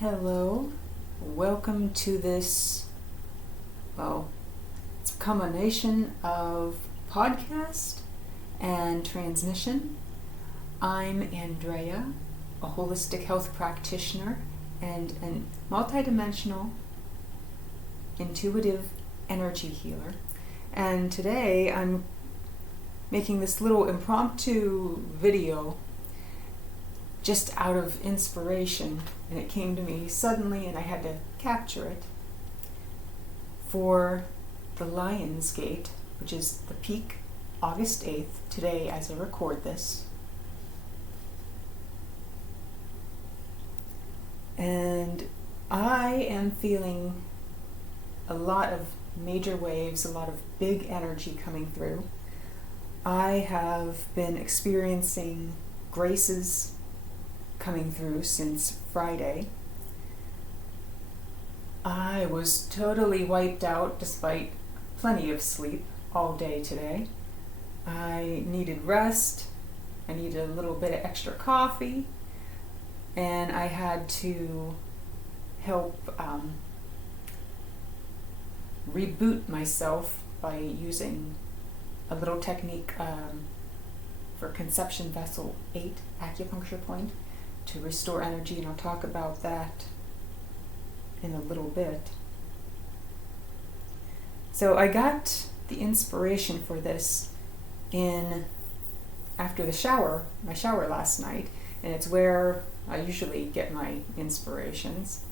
Hello, welcome to this, it's a combination of podcast and transmission. I'm Andréa, a holistic health practitioner and a multidimensional intuitive energy healer. And today I'm making this little impromptu video just out of inspiration, and it came to me suddenly and I had to capture it, for the Lion's Gate, which is the peak August 8th, today as I record this. And I am feeling a lot of major waves, a lot of big energy coming through. I have been experiencing graces coming through since Friday. I was totally wiped out despite plenty of sleep all day today. I needed rest, I needed a little bit of extra coffee, and I had to help reboot myself by using a little technique for conception vessel 8 acupuncture point to restore energy, and I'll talk about that in a little bit. So I got the inspiration for this after my shower last night, and it's where I usually get my inspirations.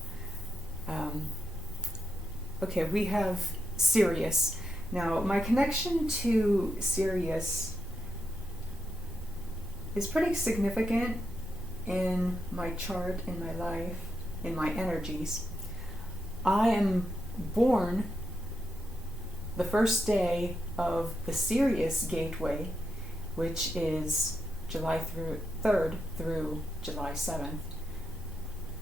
Okay, we have Sirius. Now, my connection to Sirius is pretty significant in my chart, in my life, in my energies. I am born the first day of the Sirius Gateway, which is July 3rd through July 7th.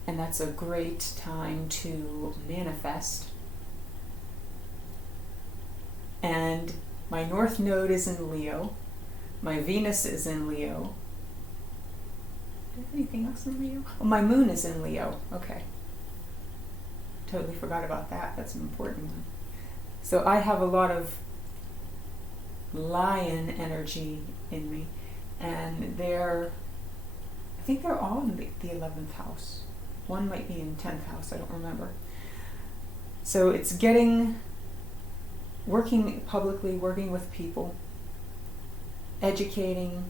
And that's a great time to manifest. And my North Node is in Leo. My Venus is in Leo. Do I have anything else in Leo? Oh, my Moon is in Leo. Okay. Totally forgot about that. That's an important one. So I have a lot of lion energy in me. And I think they're all in the 11th house. One might be in 10th house. I don't remember. So it's working publicly, working with people, educating,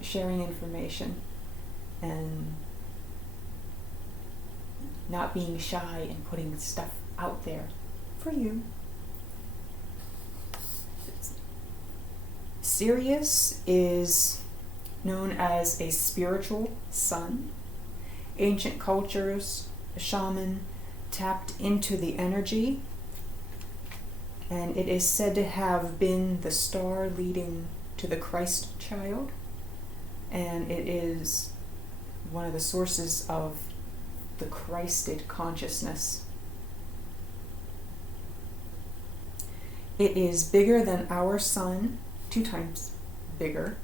sharing information, and not being shy and putting stuff out there for you. Sirius is known as a spiritual sun. Ancient cultures, a shaman tapped into the energy, and it is said to have been the star leading to the Christ child, and it is one of the sources of the Christed consciousness. It is bigger than our sun, 2 times bigger,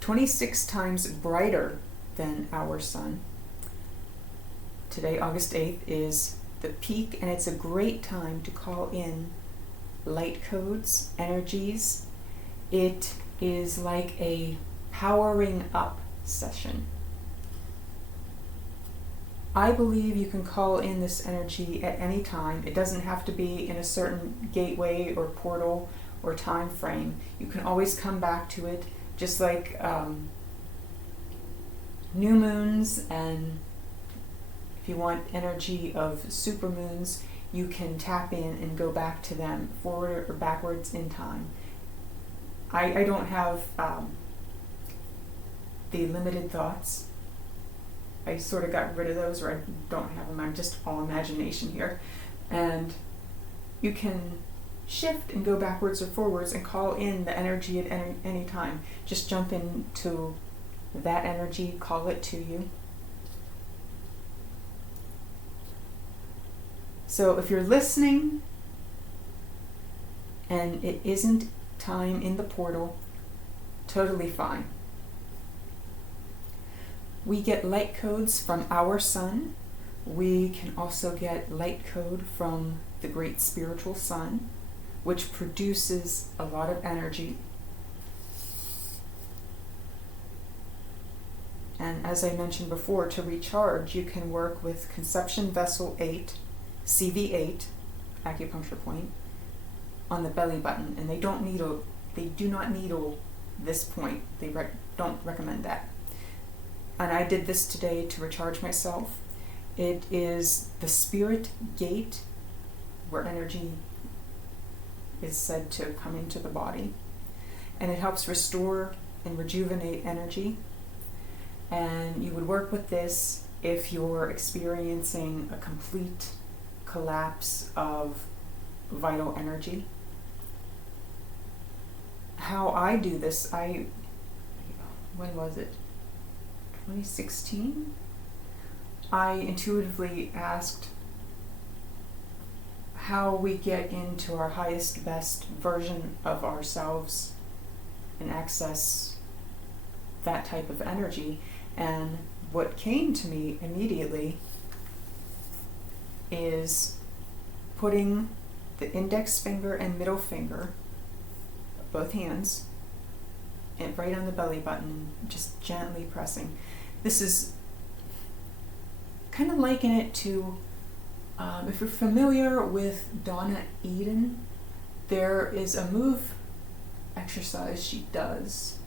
26 times brighter than our sun. Today, August 8th, is the peak, and it's a great time to call in light codes, energies. It is like a powering up session. I believe you can call in this energy at any time. It doesn't have to be in a certain gateway or portal or time frame. You can always come back to it, just like new moons, and if you want energy of supermoons, you can tap in and go back to them, forward or backwards in time. I don't have the limited thoughts. I sort of got rid of those, or I don't have them. I'm just all imagination here. And you can shift and go backwards or forwards and call in the energy at any time. Just jump into that energy, call it to you. So if you're listening and it isn't time in the portal, totally fine. We get light codes from our sun We can also get light code from the great spiritual sun, which produces a lot of energy. And as I mentioned before, to recharge, you can work with Conception Vessel 8, CV8, acupuncture point, on the belly button. And they do not needle this point. They don't recommend that. And I did this today to recharge myself. It is the spirit gate where energy is said to come into the body. And it helps restore and rejuvenate energy. And you would work with this if you're experiencing a complete collapse of vital energy. How I do this, when was it? 2016? I intuitively asked how we get into our highest, best version of ourselves and access that type of energy. And what came to me immediately is putting the index finger and middle finger, both hands, and right on the belly button, just gently pressing. This is kind of liken it to, if you're familiar with Donna Eden, there is a move exercise she does.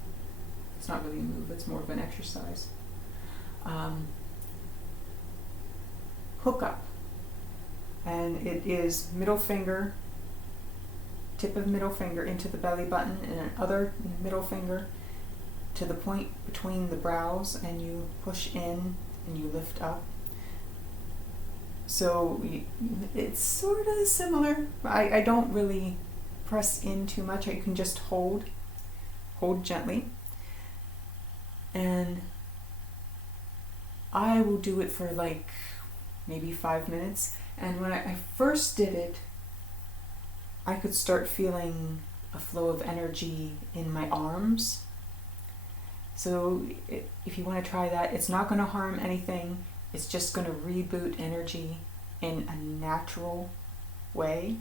It's not really a move, it's more of an exercise. Hook up. And it is middle finger, tip of middle finger into the belly button, and another middle finger to the point between the brows, and you push in and you lift up. So it's sort of similar. I don't really press in too much. You can just hold gently. And I will do it for like maybe 5 minutes. And when I first did it, I could start feeling a flow of energy in my arms. So if you want to try that, it's not going to harm anything. It's just going to reboot energy in a natural way.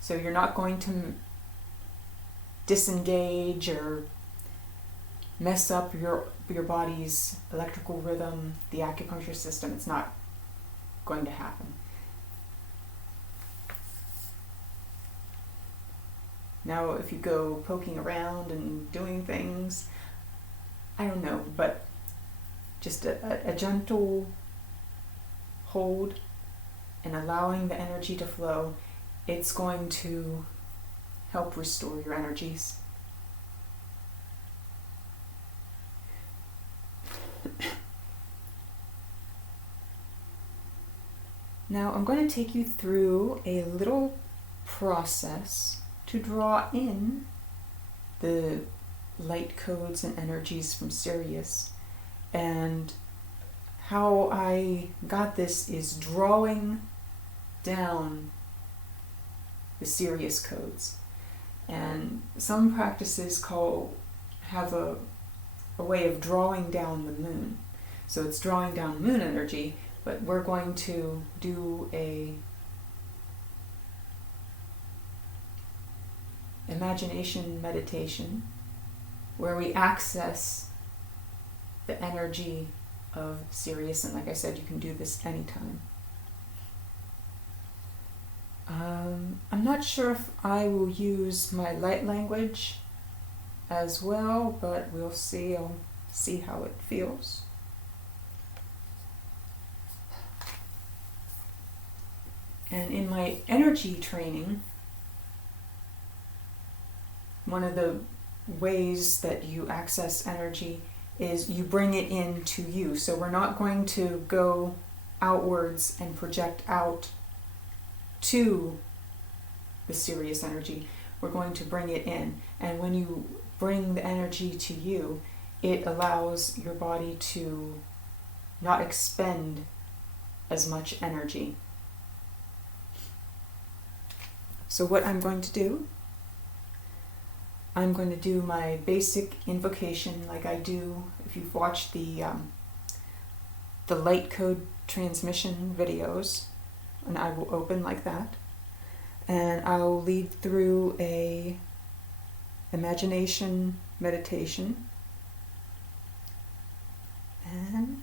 So you're not going to disengage or mess up your body's electrical rhythm, the acupuncture system. It's not going to happen. Now, if you go poking around and doing things, I don't know, but just a gentle hold and allowing the energy to flow, it's going to help restore your energies. Now I'm going to take you through a little process to draw in the light codes and energies from Sirius. And how I got this is drawing down the Sirius codes. And some practices have a way of drawing down the moon. So it's drawing down moon energy, but we're going to do a imagination meditation where we access the energy of Sirius. And like I said, you can do this anytime. I'm not sure if I will use my light language as well, but we'll see. I'll see how it feels. And in my energy training, one of the ways that you access energy is you bring it into you. So we're not going to go outwards and project out to the Sirius energy. We're going to bring it in. And when you bring the energy to you, it allows your body to not expend as much energy. So what I'm going to do, I'm going to do my basic invocation like I do if you've watched the the light code transmission videos, and I will open like that, and I'll lead through a imagination meditation, and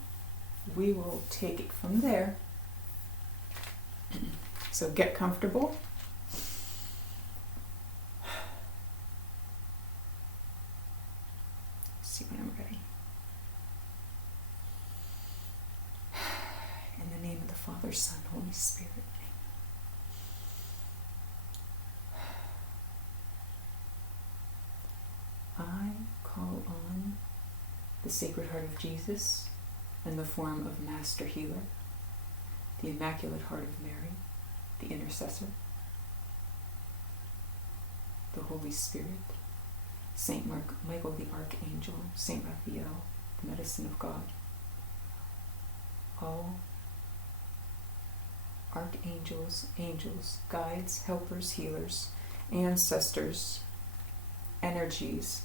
we will take it from there. So get comfortable. See when I'm ready. In the name of the Father, Son, Holy Spirit. I call on the Sacred Heart of Jesus in the form of Master Healer, the Immaculate Heart of Mary, the Intercessor, the Holy Spirit, Saint Michael the Archangel, Saint Raphael, the Medicine of God, all archangels, angels, guides, helpers, healers, ancestors, energies,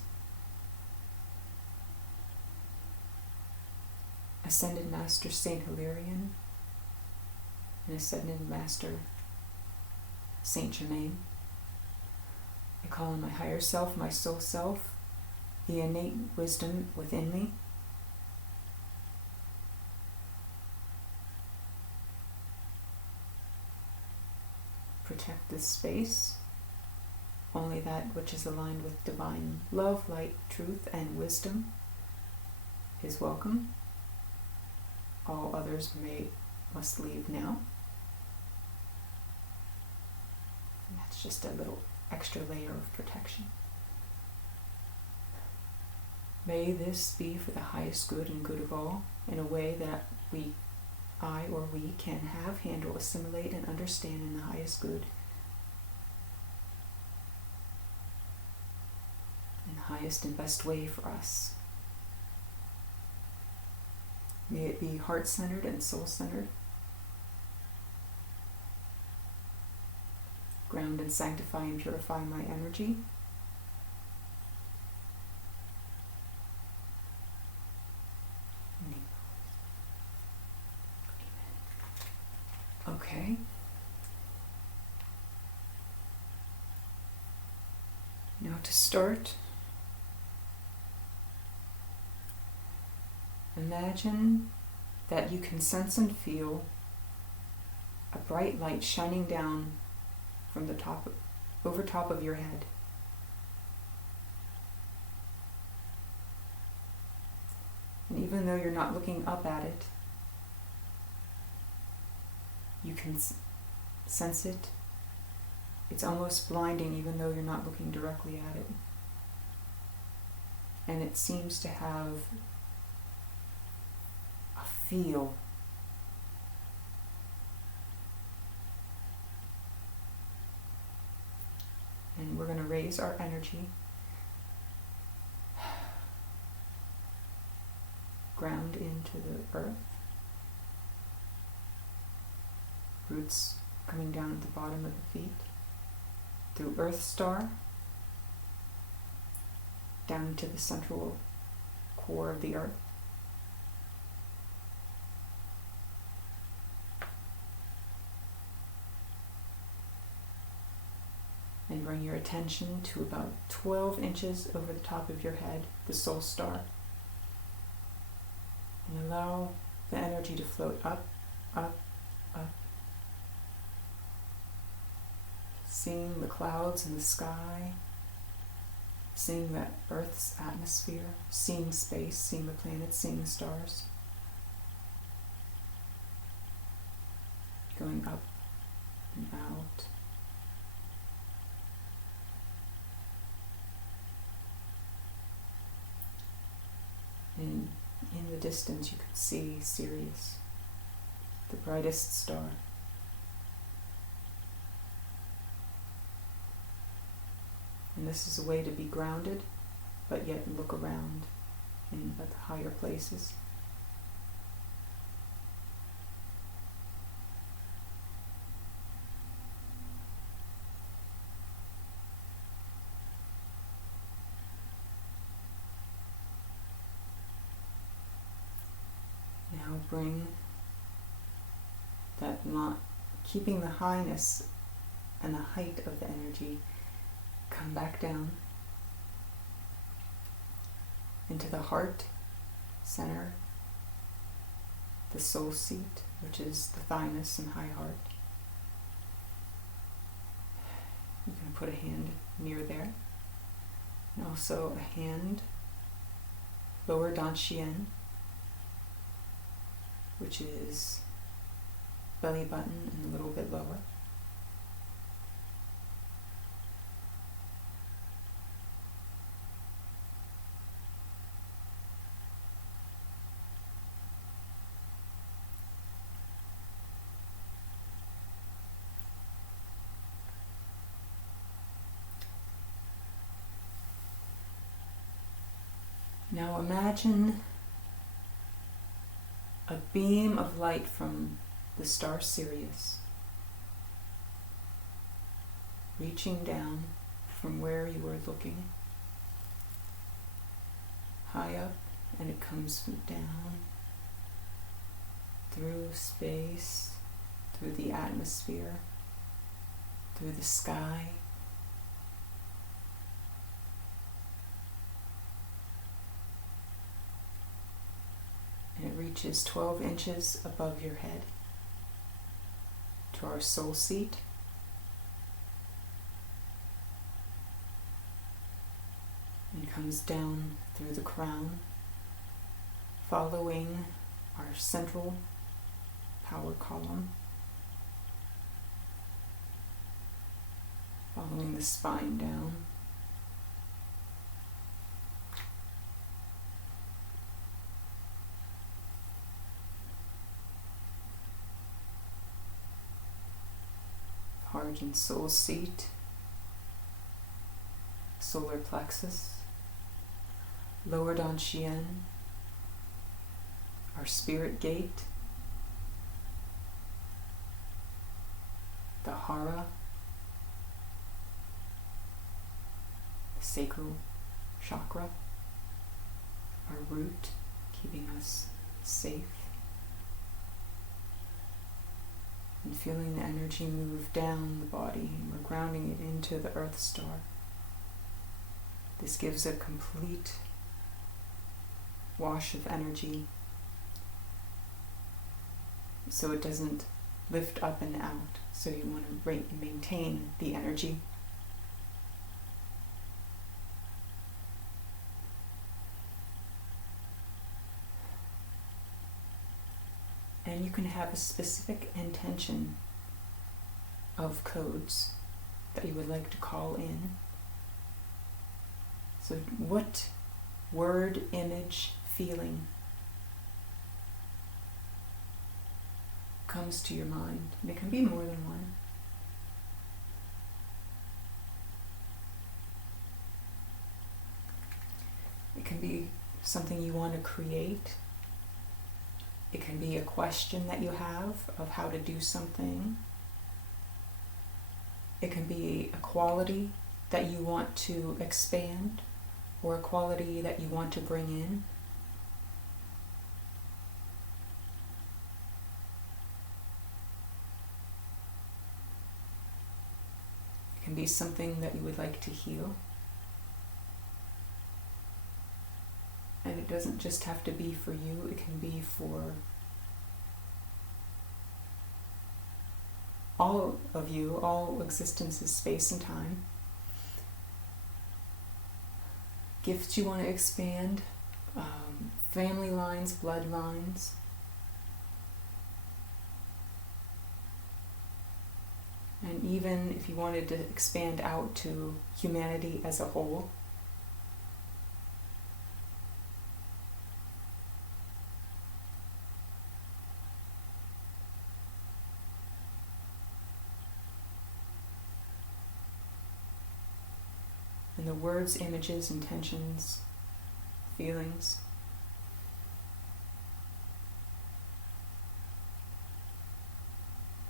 Ascended Master Saint Hilarion, and Ascended Master Saint Germain. I call on my higher self, my soul self, the innate wisdom within me. Protect this space. Only that which is aligned with divine love, light, truth, and wisdom is welcome. All others must leave now. And that's just a little extra layer of protection. May this be for the highest good and good of all, in a way that I or we can have, handle, assimilate, and understand in the highest good, in the highest and best way for us. May it be heart-centered and soul-centered. Ground and sanctify and purify my energy. Amen. Okay. Now to start, imagine that you can sense and feel a bright light shining down from the top, over top of your head. And even though you're not looking up at it, you can sense it. It's almost blinding even though you're not looking directly at it. And it seems to have a feel. And we're going to raise our energy, ground into the earth, roots coming down at the bottom of the feet, through Earth Star, down to the central core of the earth. And bring your attention to about 12 inches over the top of your head, the soul star. And allow the energy to float up, up, up. Seeing the clouds in the sky, seeing that Earth's atmosphere, seeing space, seeing the planets, seeing the stars. Going up and out. And in the distance you can see Sirius, the brightest star. And this is a way to be grounded, but yet look around at the higher places. Now Now bring that keeping the highness and the height of the energy, come back down into the heart center, the soul seat, which is the thymus and high heart. You can put a hand near there, and also a hand lower dantian, which is belly button and a little bit lower. Now imagine a beam of light from the star Sirius reaching down from where you were looking, high up, and it comes down through space, through the atmosphere, through the sky. And it reaches 12 inches above your head to our soul seat. And comes down through the crown, following our central power column, following the spine down. Heart and soul seat, solar plexus, lower dantian, our spirit gate, the hara, the sacral chakra, our root, keeping us safe. And feeling the energy move down the body, and we're grounding it into the Earth Star. This gives a complete wash of energy, so it doesn't lift up and out. So you want to maintain the energy. And you can have a specific intention of codes that you would like to call in. So what word, image, feeling comes to your mind? And it can be more than one. It can be something you want to create. It can be a question that you have of how to do something. It can be a quality that you want to expand, or a quality that you want to bring in. It can be something that you would like to heal. And it doesn't just have to be for you, it can be for all of you. All existence is space and time. Gifts you want to expand, family lines, bloodlines. And even if you wanted to expand out to humanity as a whole. And the words, images, intentions, feelings.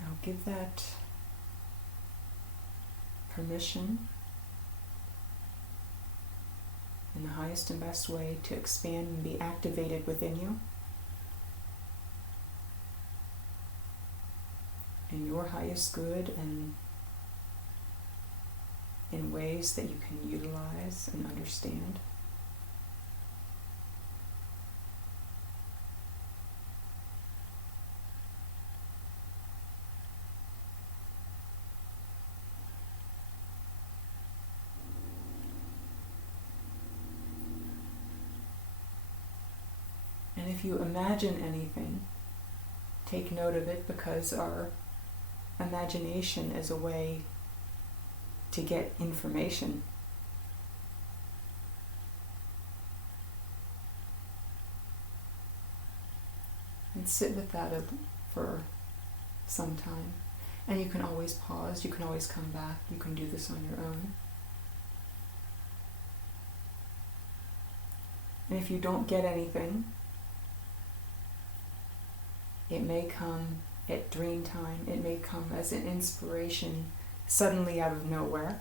Now give that permission in the highest and best way to expand and be activated within you. your highest good and in ways that you can utilize and understand. And if you imagine anything, take note of it, because our imagination is a way to get information. And sit with that for some time. And you can always pause, you can always come back, you can do this on your own. And if you don't get anything, it may come at dream time, it may come as an inspiration suddenly out of nowhere.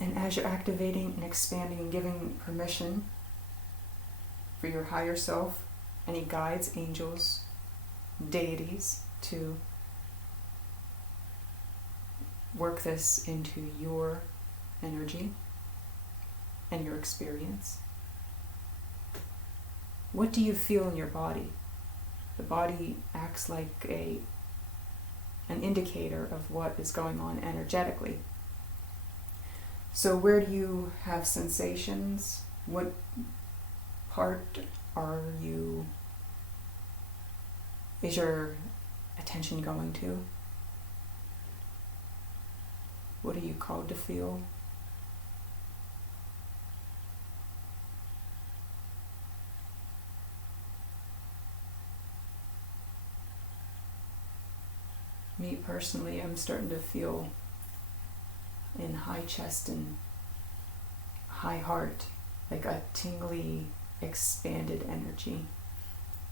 And as you're activating and expanding and giving permission for your higher self, any guides, angels, deities, to work this into your energy and your experience. What do you feel in your body? The body acts like an indicator of what is going on energetically. So where do you have sensations? What part is your attention going to? What are you called to feel? Me personally, I'm starting to feel in high chest and high heart, like a tingly, expanded energy.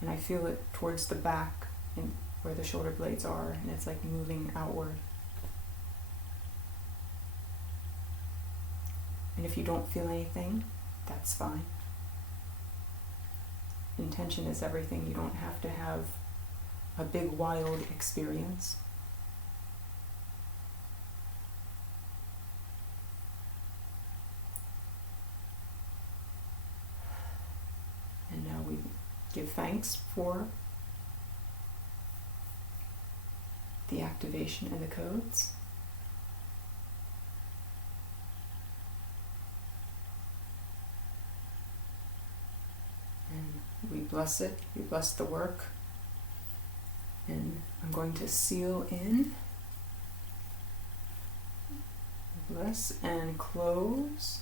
And I feel it towards the back and where the shoulder blades are, and it's like moving outward. And if you don't feel anything, that's fine. Intention is everything. You don't have to have a big, wild experience. And now we give thanks for the activation and the codes. And we bless it, we bless the work. And I'm going to seal in, bless and close.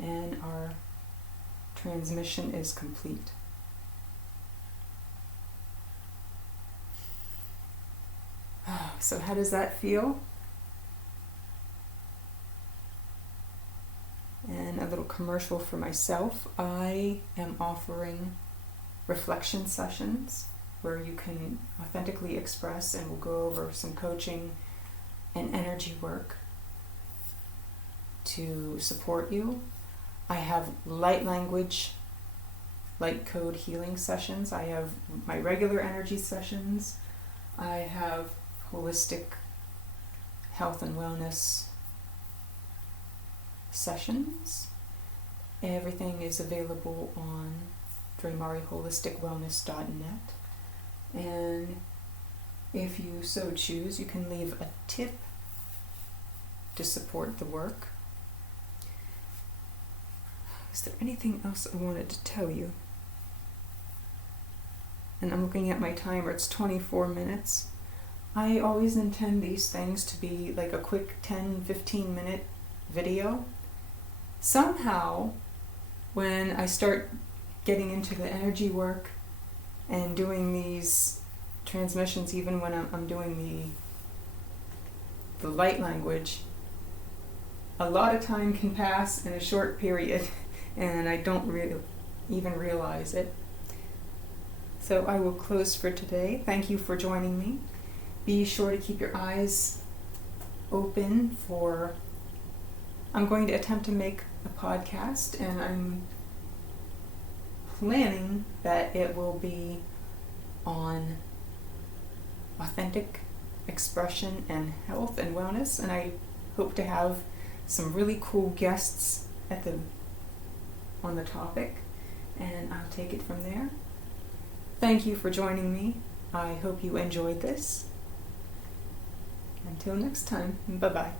And our transmission is complete. So how does that feel? And a little commercial for myself. I am offering reflection sessions where you can authentically express, and we'll go over some coaching and energy work to support you. I have light language, light code healing sessions. I have my regular energy sessions. I have holistic health and wellness sessions. Everything is available on DrémariHolisticWellness.net. And if you so choose, you can leave a tip to support the work. Is there anything else I wanted to tell you? And I'm looking at my timer, it's 24 minutes. I always intend these things to be like a quick 10-15 minute video. Somehow, when I start getting into the energy work and doing these transmissions, even when I'm doing the light language, a lot of time can pass in a short period, and I don't really even realize it. So I will close for today. Thank you for joining me. Be sure to keep your eyes open for I'm going to attempt to make a podcast, and I'm planning that it will be on authentic expression and health and wellness, and I hope to have some really cool guests on the topic, and I'll take it from there. Thank you for joining me. I hope you enjoyed this. Until next time, bye-bye.